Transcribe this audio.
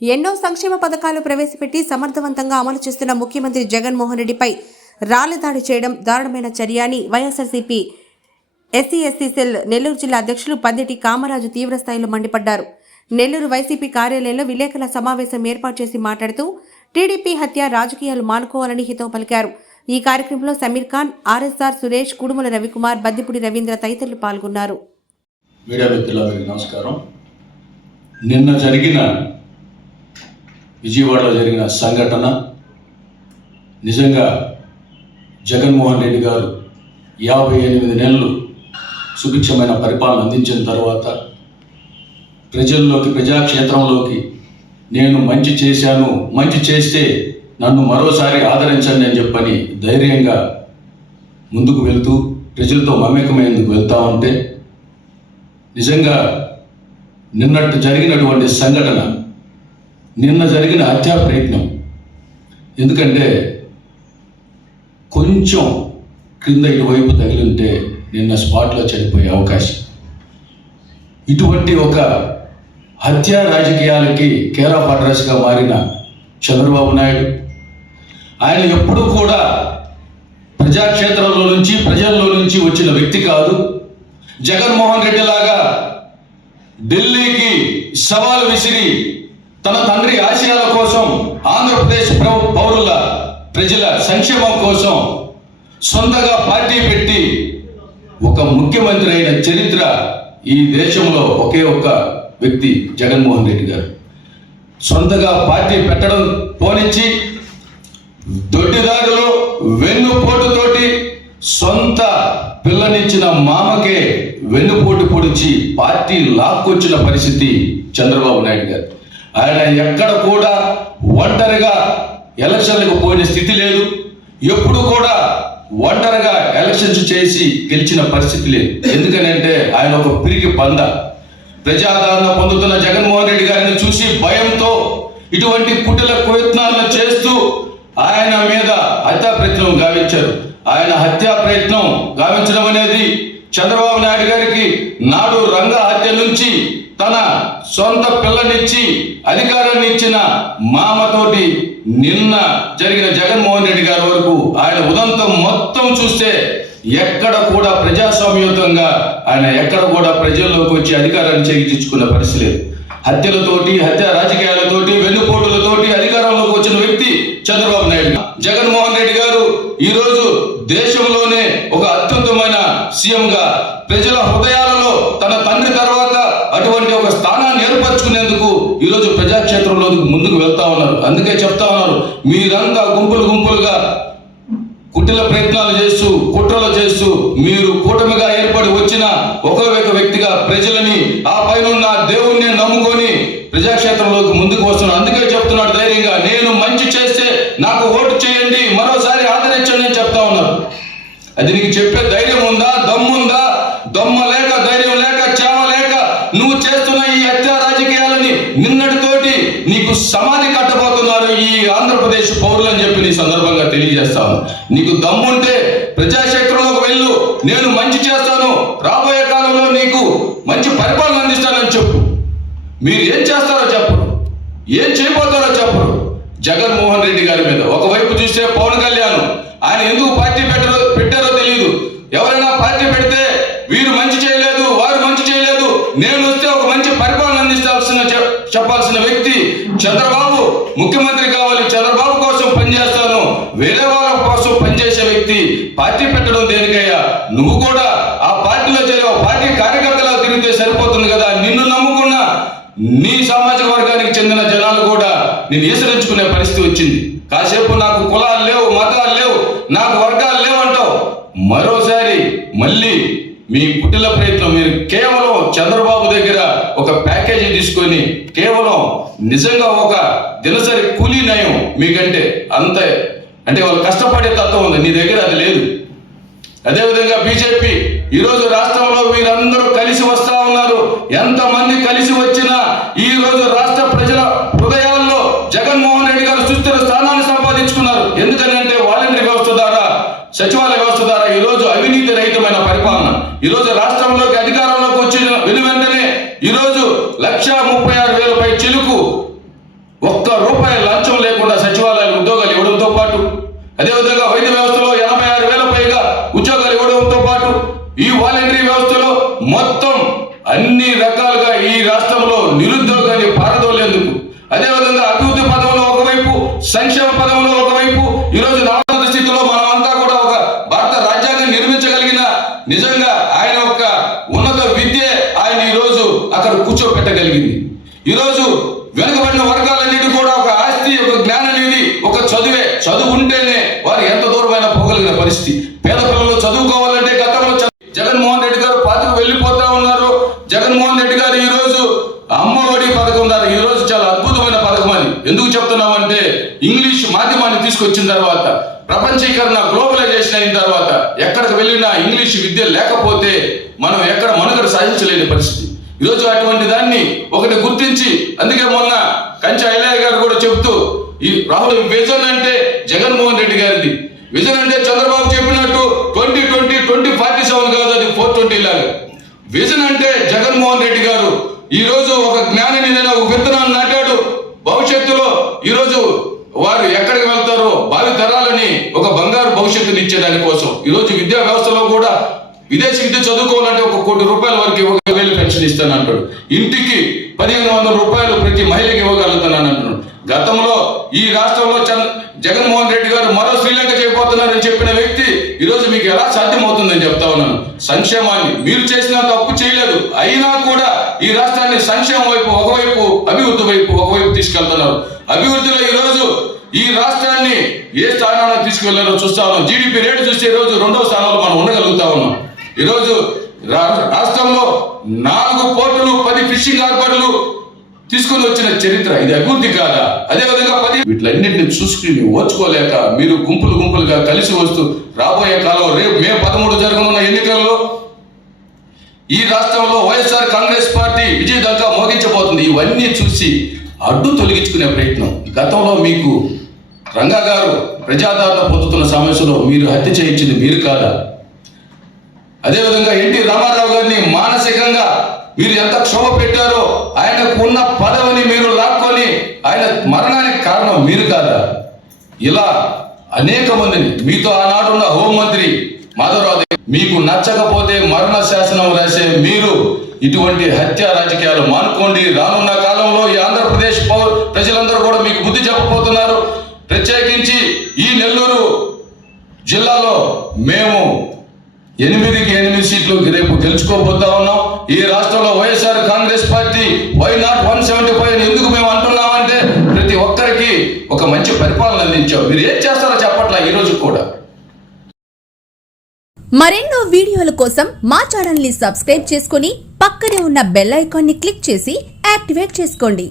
ఎన్నో సంక్షేమ పథకాలు ప్రవేశపెట్టి సమర్థవంతంగా అమలు చేస్తున్న ముఖ్యమంత్రి జగన్మోహన్ రెడ్డిపై రాళ్లదాడి చేయడం దారుణమైన చర్య అని వైఎస్ఆర్సీపీ ఎస్సీ సెల్ నెల్లూరు జిల్లా అధ్యక్షులు పందిటి కామరాజు తీవ్రస్థాయిలో మండిపడ్డారు. నెల్లూరు వైసీపీ కార్యాలయంలో విలేకరుల సమావేశం ఏర్పాటు చేసి మాట్లాడుతూ టీడీపీ హత్య రాజకీయాలు మానుకోవాలని హితవు పలికారు. ఈ కార్యక్రమంలో సమీర్ ఖాన్, ఆర్ఎస్ఆర్ సురేష్, కుడుముల రవికుమార్, బద్దిపూడి రవీంద్ర తదితరులు పాల్గొన్నారు. మీడియా మిత్రులందరికీ నమస్కారం. నిన్న జరిగిన విజయవాడలో జరిగిన సంఘటన నిజంగా జగన్మోహన్ రెడ్డి గారు 58 నెలలు సుభిక్షమైన పరిపాలన అందించిన తర్వాత ప్రజల్లోకి, ప్రజాక్షేత్రంలోకి నేను మంచి చేశాను, మంచి చేస్తే నన్ను మరోసారి ఆదరించండి అని చెప్పని ధైర్యంగా ముందుకు వెళ్తూ ప్రజలతో మమేకమయ్యేందుకు వెళ్తూ ఉంటే నిజంగా జరిగినటువంటి సంఘటన, నిన్న జరిగిన హత్యా ప్రయత్నం, ఎందుకంటే కొంచెం క్రింద ఇటువైపు తగిలింటే నిన్న స్పాట్లో చనిపోయే అవకాశం. ఇటువంటి ఒక హత్యా రాజకీయాలకి కేర్ ఆఫ్ అడ్రస్గా మారిన చంద్రబాబు నాయుడు, ఆయన ఎప్పుడూ కూడా ప్రజాక్షేత్రంలో నుంచి, ప్రజల్లో నుంచి వచ్చిన వ్యక్తి కాదు. జగన్మోహన్ రెడ్డి లాగా ఢిల్లీకి సవాలు విసిరి తన తండ్రి ఆశయాల కోసం, ఆంధ్రప్రదేశ్ పౌరుల ప్రజల సంక్షేమం కోసం సొంతగా పార్టీ పెట్టి ఒక ముఖ్యమంత్రి అయిన చరిత్ర ఈ దేశంలో ఒకే ఒక్క వ్యక్తి జగన్మోహన్ రెడ్డి గారు. సొంతగా పార్టీ పెట్టడం పోనిచ్చి దొడ్డిదారులు వెన్నుపోటుతోటి సొంత పిల్లనిచ్చిన మామకే వెన్నుపోటు పొడిచి పార్టీ లాక్కొచ్చిన పరిస్థితి చంద్రబాబు నాయుడు గారు. ఆయన ఎక్కడ కూడా ఒంటరిగా ఎలక్షన్లకు పోయిన స్థితి లేదు. ఎప్పుడు కూడా ఒంటరిగా ఎలక్షన్స్ చేసి గెలిచిన పరిస్థితి లేదు. ఎందుకనంటే ఆయన ఒక పిరికి పంద. ప్రజాదరణ పొందుతున్న జగన్మోహన్ రెడ్డి గారిని చూసి భయంతో ఇటువంటి కుటిల ప్రయత్నాలను చేస్తూ ఆయన మీద హత్యా ప్రయత్నం గావించారు. ఆయన హత్యా ప్రయత్నం గావించడం అనేది చంద్రబాబు నాయుడు గారికి నాడు రంగా హత్య నుంచి తన సొంత పిల్లనిచ్చి అధికారాన్ని ఇచ్చిన మామతోటి నిన్న జరిగిన జగన్మోహన్ రెడ్డి గారి వరకు ఆయన ఉదంతం మొత్తం చూస్తే ఎక్కడ కూడా ప్రజాస్వామ్యయుతంగా ఆయన ఎక్కడ కూడా ప్రజల్లోకి వచ్చి అధికారాన్ని చేయించుకున్న పరిస్థితి లేదు. హత్యలతోటి, హత్య రాజకీయాలతోటి, వెన్నుపోటులతోటి అధికారంలోకి వచ్చిన వ్యక్తి చంద్రబాబు నాయుడు. జగన్మోహన్ రెడ్డి గారు ఈరోజు దేశంలోనే ఒక అత్యుత్తమైన సీఎంగా ప్రజల హృదయాలలో తన తండ్రి తర్వాత అటువంటి ఒక స్థానాన్ని ఏర్పరచుకునేందుకు ఈరోజు ప్రజాక్షేత్రంలో ముందుకు వెళ్తా ఉన్నారు. అందుకే చెప్తా ఉన్నారు, మీరంతా గుంపులుగా కుటిల ప్రయత్నాలు చేస్తూ, కుట్రలు చేస్తూ మీరు కూటమిగా ఏర్పడి వచ్చిన ఒక వ్యక్తిగా ప్రజలని, ఆ పైన దేవుణ్ణి నమ్ముకొని ప్రజాక్షేత్రంలోకి ముందుకు వస్తున్నారు. అందుకే చెప్తున్నాడు ధైర్యంగా, నేను మంచి చేస్తే నాకు ఓటు చేయండి, మరోసారి ఆదరించండి అని చెప్తా ఉన్నారు. అది నీకు చెప్పే ధైర్యం ఉందా? దమ్ముందా? దమ్మ లేక, ధైర్యం లేక, చేమ లేక నువ్వు చేస్తున్న ఈ హత్యా రాజకీయాలని నిన్నటితోటి నీకు సమాధి కట్టబోతున్నారు ఈ ఆంధ్రప్రదేశ్ పౌరులు అని చెప్పి నీ సందర్భంగా తెలియజేస్తాను. నీకు దమ్ముంటే ప్రజాక్షేత్రంలోకి వెళ్ళు, నేను మంచి చేస్తాను, రాబోయే కాలంలో నీకు మంచి పరిపాలన అందిస్తానని చెప్పు. మీరు ఏం చేస్తారో చెప్పరు, ఏం చేయబోతారో చెప్పరు. జగన్మోహన్ రెడ్డి గారి మీద ఒకవైపు చూస్తే పవన్ కళ్యాణ్, ఆయన ఎందుకు పార్టీ పెట్టారో తెలియదు. ఎవరైనా పార్టీ పెడితే వీరు మంచి చేయలేదు, వారు మంచి చేయలేదు, నేను వస్తే ఒక మంచి పరిపాలన చెప్పాల్సిన వ్యక్తి చంద్రబాబు. ముఖ్యమంత్రి కావాలి, చంద్రబాబు కోసం పనిచేస్తాను, వేరే వాళ్ళ కోసం పనిచేసే వ్యక్తి పార్టీ పెట్టడం దేనికయ్యా? నువ్వు కూడా ఆ పార్టీలో చేరే పార్టీ కార్యకర్తలా తిరిగితే సరిపోతుంది కదా. నిన్ను నమ్ముకున్న నీ సామాజిక వర్గానికి చెందిన జనాలు కూడా నేను ఈసరించుకునే పరిస్థితి వచ్చింది. కాసేపు నాకు కులాలు లేవు, మతాలు లేవు, నాకు వర్గాలు లేవంటావు. మరోసారి మళ్ళీ మీ కుటిల ప్రయత్నం, మీరు కేవలం చంద్రబాబు దగ్గర ఒక ప్యాకేజీ తీసుకొని కేవలం నిజంగా ఒక దినసరి కూలీ నయం మీకంటే అంతే, అంటే వాళ్ళు కష్టపడే తత్వం ఉంది, నీ దగ్గర అది లేదు. అదేవిధంగా బీజేపీ ఈరోజు రాష్ట్రంలో వీరందరూ కలిసి వస్తా ఉన్నారు. ఎంతమంది కలిసి వచ్చినా ఈ రోజు రాష్ట్ర ప్రజల హృదయాల్లో జగన్మోహన్ రెడ్డి గారు సుస్థిర స్థానాన్ని సంపాదించుకున్నారు. ఎందుకంటే వాలంటరీ వ్యవస్థ ద్వారా, సచివాలయ వ్యవస్థ ద్వారా ఈరోజు అవినీతి రహితమైన పరిపాలన. ఈరోజు రాష్ట్రంలోకి అధికారంలోకి వచ్చిన వెంటనే ఈరోజు 1,36,000 చిలుకు రూపాయి లంచం లేకుండా సచివాలయాలు ఉద్యోగాలు ఇవ్వడంతో పాటు, అదేవిధంగా వైద్య వ్యవస్థలో 86,000 పైగా ఉద్యోగాలు ఇవ్వడంతో పాటు, ఈ వాలంటరీ వ్యవస్థలో మొత్తం అన్ని రకాలుగా ఈ రాష్ట్రంలో నిరుద్యోగాన్ని పారదోలేందుకు, అదేవిధంగా అభివృద్ధి పదంలో ఒకవైపు, సంక్షేమ పదంలో ఒకవైపు, ఈరోజు నవజాత స్థితిలో మనమంతా కూడా ఒక భారత రాజ్యాంగం నిర్మించగలిగిన నిజంగా ఆయన యొక్క ఉన్నత విద్య ఆయన ఈరోజు అక్కడ కూర్చోపెట్టగలిగింది. ఈరోజు వెనుకబడిన వర్గాలన్నిటి కూడా ఒక ఆస్తి, ఒక జ్ఞానం అనేది ఒక చదువు ఉంటేనే వారు ఎంత దూరమైనా పోగలిగిన పరిస్థితి. పేద పిల్లలు చదువుకోవాలంటే గతంలో జగన్మోహన్ రెడ్డి గారు పాతకు వెళ్ళిపోతా ఉన్నారు. జగన్మోహన్ రెడ్డి గారు ఈ రోజు అమ్మఒడి పథకం ద్వారా ఈ రోజు చాలా అద్భుతమైన పథకం అని ఎందుకు చెప్తున్నామంటే, ఇంగ్లీష్ మాధ్యమాన్ని తీసుకొచ్చిన తర్వాత, ప్రపంచీకరణ గ్లోబలైజేషన్ అయిన తర్వాత ఎక్కడికి వెళ్ళినా ఇంగ్లీష్ విద్య లేకపోతే మనం ఎక్కడ మనుగడ సాధించలేని పరిస్థితి. ఈరోజు అటువంటి దాన్ని ఒకటి గుర్తించి, అందుకే మొన్న కంచె ఐలయ్య గారు కూడా చెబుతూ, ఈ రాహుల్ విజన్ అంటే జగన్మోహన్ రెడ్డి గారిది, విజన్ అంటే చంద్రబాబు చెప్పినట్టు 2047 కాదు, అది 420 లాగా. విజన్ అంటే జగన్మోహన్ రెడ్డి గారు ఈ రోజు ఒక జ్ఞానిని ఒక విత్తనాన్ని నాటాడు. భవిష్యత్తులో ఈరోజు వారు ఎక్కడికి వెళ్తారో భావి తరాలని ఒక బంగారు భవిష్యత్తుని ఇచ్చేదాని కోసం ఈరోజు విద్యా వ్యవస్థలో కూడా విదేశీ విద్య చదువుకోవాలంటే ₹1 కోటి వరకు 1,000 పెన్షన్ ఇస్తాను అంటాడు. ఇంటికి 1,500 రూపాయలు ప్రతి మహిళకి ఇవ్వగలుగుతున్నాను అంటున్నాడు. గతంలో ఈ రాష్ట్రంలో జగన్మోహన్ రెడ్డి గారు మరో శ్రీలంక చేయబోతున్నారని చెప్పిన వ్యక్తి ఈరోజు మీకు ఎలా సాధ్యమవుతుందని చెప్తా ఉన్నాను. సంక్షేమాన్ని మీరు చేసిన తప్పు చేయలేదు, అయినా కూడా ఈ రాష్ట్రాన్ని సంక్షేమం వైపు ఒకవైపు, అభివృద్ధి వైపు ఒకవైపు తీసుకెళ్తున్నారు. అభివృద్ధిలో ఈరోజు ఈ రాష్ట్రాన్ని ఏ స్థానానికి తీసుకెళ్లారో చూస్తా ఉన్నాం. జీడిపి రేటు చూస్తే ఈరోజు 2వ స్థానంలో మనం ఉండగలుగుతా ఉన్నాం. ఈరోజు రాష్ట్రంలో 4 పోర్టులు, 10 ఫిషింగ్ హార్బర్లు తీసుకుని వచ్చిన చరిత్ర, ఇది అభివృద్ధి కాదా? అదేవిధంగా వీటిలన్నింటినీ చూసుకుని ఓర్చుకోలేక మీరు గుంపులుగా కలిసి వస్తూ రాబోయే కాలం రేపు మే 13 జరగనున్న ఎన్నికల్లో ఈ రాష్ట్రంలో వైఎస్ఆర్ కాంగ్రెస్ పార్టీ విజయదంగా మోగించబోతుంది. ఇవన్నీ చూసి అడ్డు తొలగించుకునే ప్రయత్నం. గతంలో మీకు రంగా గారు ప్రజాదరణ పొందుతున్న సమస్యలో మీరు హత్య చేయించింది మీరు కాదా? అదేవిధంగా ఎన్టీ రామారావు గారిని మానసికంగా మీరు ఎంత క్షోభ పెట్టారో, ఆయనకు ఉన్న పదవిని మీరు లాక్కొని ఆయన మరణానికి కారణం మీరు కాదా? ఇలా అనేక మందిని, మీతో ఆనాడున్న హోంమంత్రి మాధవరావు, మీకు నచ్చకపోతే మరణ శాసనం రాసే మీరు ఇటువంటి హత్య రాజకీయాలు మానుకోండి. రానున్న కాలంలో ఈ ఆంధ్రప్రదేశ్ ప్రజలందరూ కూడా మీకు బుద్ధి చెప్పబోతున్నారు. ప్రత్యేకించి ఈ నెల్లూరు జిల్లాలో మేము 8కి 8 సీట్లు రేపు గెలుచుకోబోతా ఉన్నాం. ఈ రాష్ట్రంలో వైఎస్ఆర్ కాంగ్రెస్ పార్టీ వై నాట్ 175 అని ఎందుకు మేము అంటున్నామంటే, ప్రతి ఒక్కరికి ఒక మంచి పరిపాలన అందించాం. మీరు ఏం చేస్తారో చెప్పట్లా ఈ రోజు కూడా. మరెన్నో వీడియోల కోసం మా ఛానల్ ని సబ్స్క్రైబ్ చేసుకుని పక్కనే ఉన్న బెల్ ఐకాన్ ని క్లిక్ చేసి యాక్టివేట్ చేసుకోండి.